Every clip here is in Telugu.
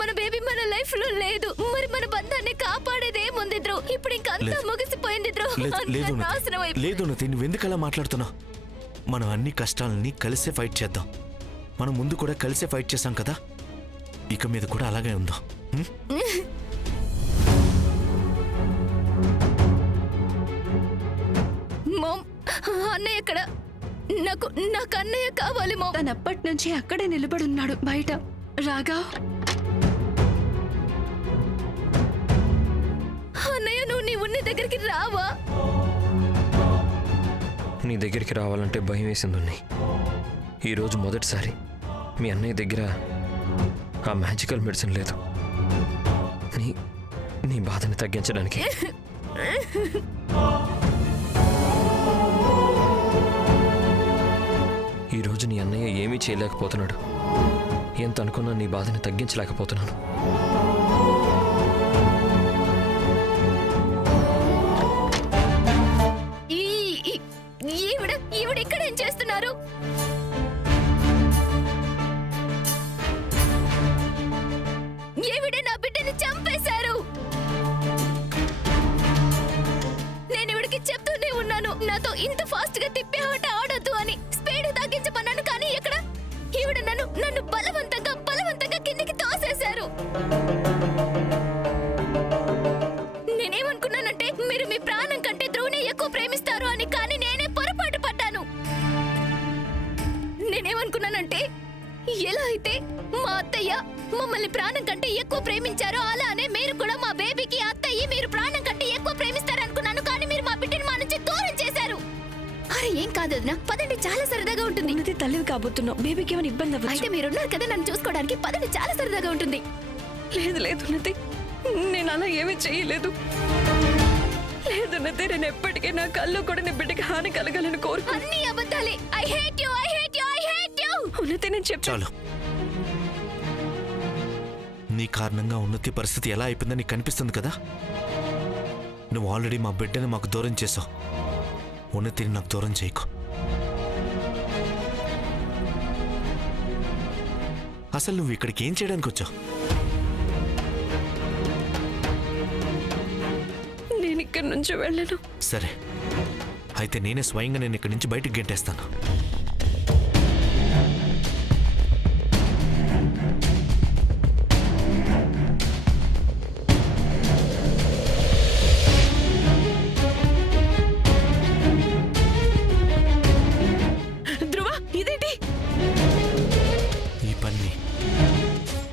మన బేబీ మన లైఫ్ లో లేదు. మరి మన బంధాన్ని కాపాడేదేముంది ధ్రువ్? ఇప్పుడు ఇంకంతా ముగిసిపోయింది ధ్రువ్. లేదు నతి, నువ్వెందుకలా మాట్లాడుతున్నావు? మనం అన్ని కష్టాలని కలిసే ఫైట్ చేద్దాం. మనం ముందు కూడా కలిసే ఫైట్ చేశాం కదా, ఇక మీద కూడా అలాగే ఉందాం. మామ్, అన్నయ్య ఎక్కడ? నాకు అన్నయ్య కావాలి మామ్. తనప్పటి నుంచి అక్కడే నిలబడున్నాడు బయట. రాగా, అన్నయ్య నువ్వు నీ ఉన్న దగ్గరికి రావా? నీ దగ్గరికి రావాలంటే భయం వేసింది. ఈరోజు మొదటిసారి మీ అన్నయ్య దగ్గర ఆ మ్యాజికల్ మెడిసిన్ లేదు నీ బాధని తగ్గించడానికి. ఈరోజు నీ అన్నయ్య ఏమీ చేయలేకపోతున్నాడు. ఎంత అనుకున్నా నీ బాధని తగ్గించలేకపోతున్నాను. ఈవిడ ఇక్కడ ఏం చేస్తున్నారు? ఈవిడ నా బిడ్డని చంపేశారు. నేను ఈవిడికి చెప్తూనే ఉన్నాను, నాతో ఇంత ఫాస్ట్ గా తిప్పే ఆట ఆడొద్దు అని. స్పీడ్ తగ్గించమన్నాను, కానీ ఇక్కడ ఈవిడ నన్ను బలవంతంగా కిందికి తోసేశారు. నేనేమనుకున్నానంటే మీరు మీ ప్రాణం కంటే ధ్రువునే ఎక్కువ ప్రేమిస్తారు అని, కానీ నేనే పొరపాటు పడ్డాను. నేనేమనుకున్నానంటే ఎలా అయితే మా అత్తయ్య మమ్మల్ని ప్రాణం కంటే ఎక్కువ ప్రేమించారో అలానే మీరు కూడా మా బేబీకి అత్తయ్య మీరు ప్రాణం కంటే ఎక్కువ ప్రేమిస్తారనుకున్నాను, కానీ మీరు మా బిడ్డని మా నుంచి దూరం చేశారు. అరే ఏం కాదు వదినా, పదండి, చాలా సరదాగా ఉంటుంది. ఉన్నది తల్లివి కాబోతున్నావు, బేబీకి ఏమైనా ఇబ్బంది అవ్వచ్చు. అయితే మీరున్నారు కదా నన్ను చూసుకోవడానికి, పదండి, చాలా సరదాగా ఉంటుంది. లేదు ఉన్నది, నేను అలా ఏమీ చేయలేదు. లేదు నతి, నేను ఎప్పటికీ నా కళ్ళు కూడా నీ బిడ్డకి హాని కలగాలని కోరుకు. అన్ని అబద్ధాలే. I hate you. ఉన్నతి, నేను చాలు. నీ కారణంగా ఉన్నతి పరిస్థితి ఎలా అయిపోయిందో నీకు కనిపిస్తుంది కదా. నువ్వు ఆల్రెడీ మా బిడ్డని మాకు దూరం చేసావు. ఉన్నతిని నాకు దూరం చేయకు. అసలు నువ్వు ఇక్కడికి ఏం చేయడానికి వచ్చావు? నేను ఇక్కడి నుంచి వెళ్ళను. సరే, అయితే నేనే స్వయంగా నేను ఇక్కడి నుంచి బయటికి గెంటేస్తాను.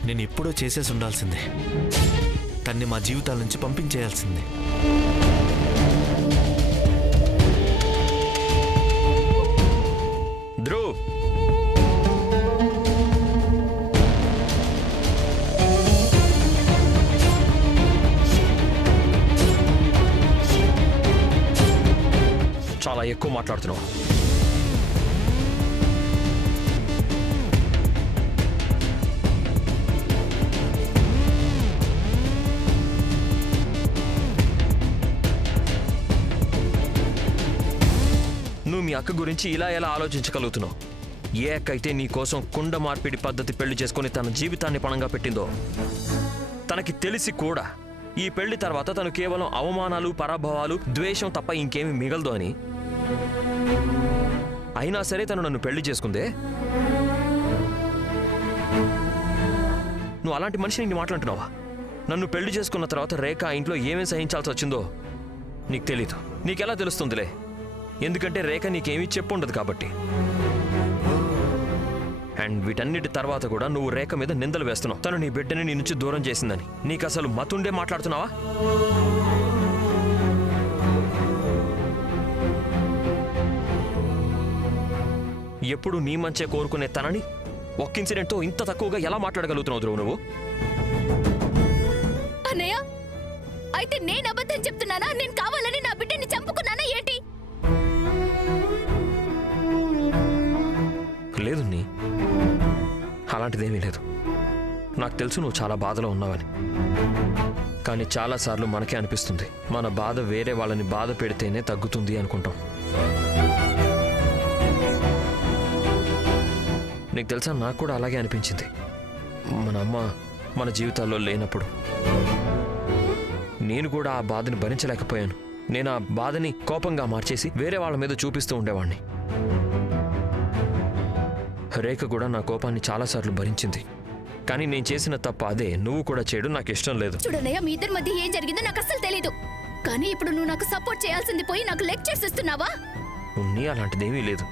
నేను ఎప్పుడో చేసేసి ఉండాల్సిందే. తన్ని మా జీవితాల నుంచి పంపించేయాల్సిందే. ధ్రువ్, చాలా ఎక్కువ మాట్లాడుతున్నావు. నువ్వు మీ అక్క గురించి ఇలా ఎలా ఆలోచించగలుగుతున్నావు? ఏ అక్క అయితే నీ కోసం కుండ మార్పిడి పద్ధతి పెళ్లి చేసుకుని తన జీవితాన్ని పణంగా పెట్టిందో, తనకి తెలిసి కూడా ఈ పెళ్లి తర్వాత తను కేవలం అవమానాలు, పరాభవాలు, ద్వేషం తప్ప ఇంకేమీ మిగలదు అని అయినా సరే తను నన్ను పెళ్లి చేసుకుందే. నువ్వు అలాంటి మనిషిని నీ మాట్లాడుతున్నావా? నన్ను పెళ్లి చేసుకున్న తర్వాత రేఖ ఇంట్లో ఏమేమి సహించాల్సి వచ్చిందో నీకు తెలీదు. నీకెలా తెలుస్తుందిలే, ఎందుకంటే రేఖ నీకేమీ చెప్పుండదు కాబట్టి. అండ్ వీటన్నిటి తర్వాత కూడా నువ్వు రేఖ మీద నిందలు వేస్తున్నావు. తను నీ బిడ్డని నీ నుంచి దూరం చేసిందని. నీకు అసలు మతుండే మాట్లాడుతున్నావా? ఎప్పుడు నీ మంచే కోరుకునే తనని ఒక్క ఇన్సిడెంట్తో ఇంత తక్కువగా ఎలా మాట్లాడగలుగుతున్నావు ధ్రువ్ నువ్వు? అన్నయ్య, అయితే నేను అబద్ధం చెప్తున్నానా? నేను కావాలని నా బిడ్డని చంపుకున్నానా ఏంటి? లేదు నీ, అలాంటిదేమీ లేదు. నాకు తెలుసు నువ్వు చాలా బాధలో ఉన్నావని. కానీ చాలాసార్లు మనకే అనిపిస్తుంది మన బాధ వేరే వాళ్ళని బాధ పెడితేనే తగ్గుతుంది అనుకుంటాం. నీకు తెలుసా, నాకు కూడా అలాగే అనిపించింది. మన అమ్మ మన జీవితాల్లో లేనప్పుడు నేను కూడా ఆ బాధని భరించలేకపోయాను. నేను ఆ బాధని కోపంగా మార్చేసి వేరే వాళ్ళ మీద చూపిస్తూ ఉండేవాణ్ణి. రేఖ కూడా నా కోపాన్ని చాలాసార్లు భరించింది. కానీ నేను చేసిన తప్పు అదే. నువ్వు కూడా చేయడం నాకు ఇష్టం లేదు. చూడనయ్య, మీ ఇద్దరి మధ్య ఏం జరిగిందో నాకు అస్సలు తెలీదు. కానీ ఇప్పుడు నువ్వు నాకు సపోర్ట్ చేయాల్సింది పోయి నాకు లెక్చర్స్ ఇస్తున్నావా? ఉన్ని అలాంటిదేమీ లేదు.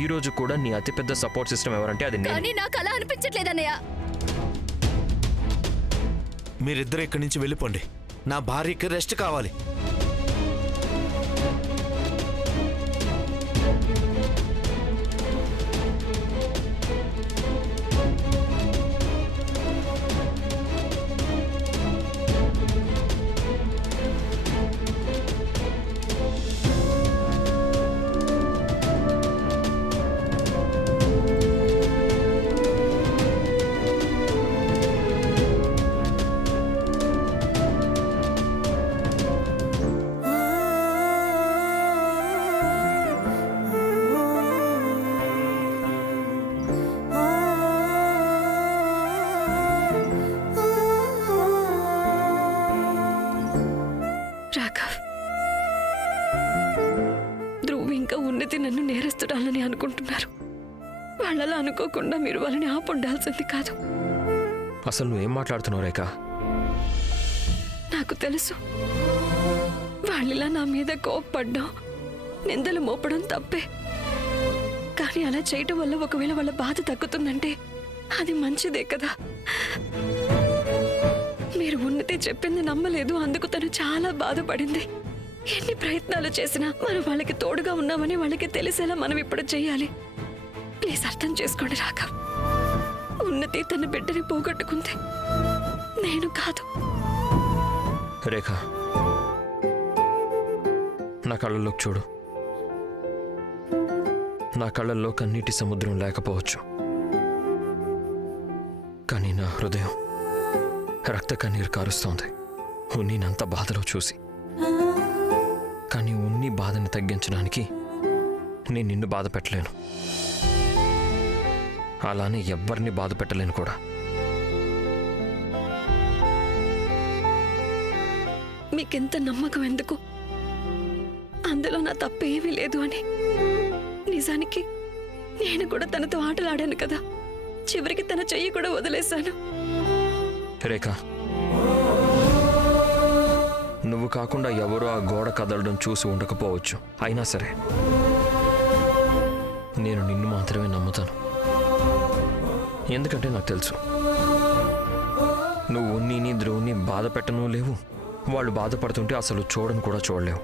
ఈ రోజు కూడా నీ అతిపెద్ద సపోర్ట్ సిస్టమ్ ఎవరంటే అది నేను. కానీ నాకు అలా అనిపించట్లేదన్నయ్య. మీరిద్దరు ఇక్కడి నుంచి వెళ్ళిపోండి. నా భార్యకి రెస్ట్ కావాలి. రాఘవ్, ధ్రువ్ ఇంకా ఉన్నతి నన్ను నేరస్తుడాలని అనుకుంటున్నారు. వాళ్ళలా అనుకోకుండా మీరు వాళ్ళని ఆపుండాల్సింది కాదు. అసలు నువ్వేం మాట్లాడుతున్నావు రేఖ? నాకు తెలుసు, వాళ్ళిలా నా మీద కోప్పడ్డం, నిందలు మోపడం తప్పే. కానీ అలా చేయటం వల్ల ఒకవేళ వాళ్ళ బాధ తగ్గుతుందంటే అది మంచిదే కదా. మీరు ఉన్నతి చెప్పింది నమ్మలేదు, అందుకు తను చాలా బాధపడింది. ఎన్ని ప్రయత్నాలు చేసినా మనం వాళ్ళకి తోడుగా ఉన్నామని వాళ్ళకి తెలిసేలా మనం ఇప్పుడు చెయ్యాలి. ప్లీజ్ అర్థం చేసుకోండి రాఘవ్. ఉన్నతి తన బిడ్డని పోగొట్టుకుంది, నేను కాదు. రేఖ, నా కళ్ళల్లోకి చూడు. నా కళ్ళల్లో కన్నీటి సముద్రం లేకపోవచ్చు, కానీ నా హృదయం రక్త కన్నీరు కారుస్తోంది ఉన్నీనంత బాధలో చూసి. కానీ ఉన్ని బాధని తగ్గించడానికి నేను నిన్ను బాధ పెట్టలేను, అలానే ఎవ్వరిని బాధ పెట్టలేను కూడా. మీకెంత నమ్మకం ఎందుకు? అందులో నా తప్పేమీ లేదు అని. నిజానికి నేను కూడా తనతో ఆటలాడాను కదా. చివరికి తన చెయ్యి కూడా వదిలేశాను. రేఖ, నువ్వు కాకుండా ఎవరో ఆ గోడ కదలడం చూసి ఉండకపోవచ్చు. అయినా సరే నేను నిన్ను మాత్రమే నమ్ముతాను. ఎందుకంటే నాకు తెలుసు, నువ్వు ఉన్ని ధ్రువుని బాధ పెట్టను లేవు. వాళ్ళు బాధపడుతుంటే అసలు చూడను కూడా చూడలేవు.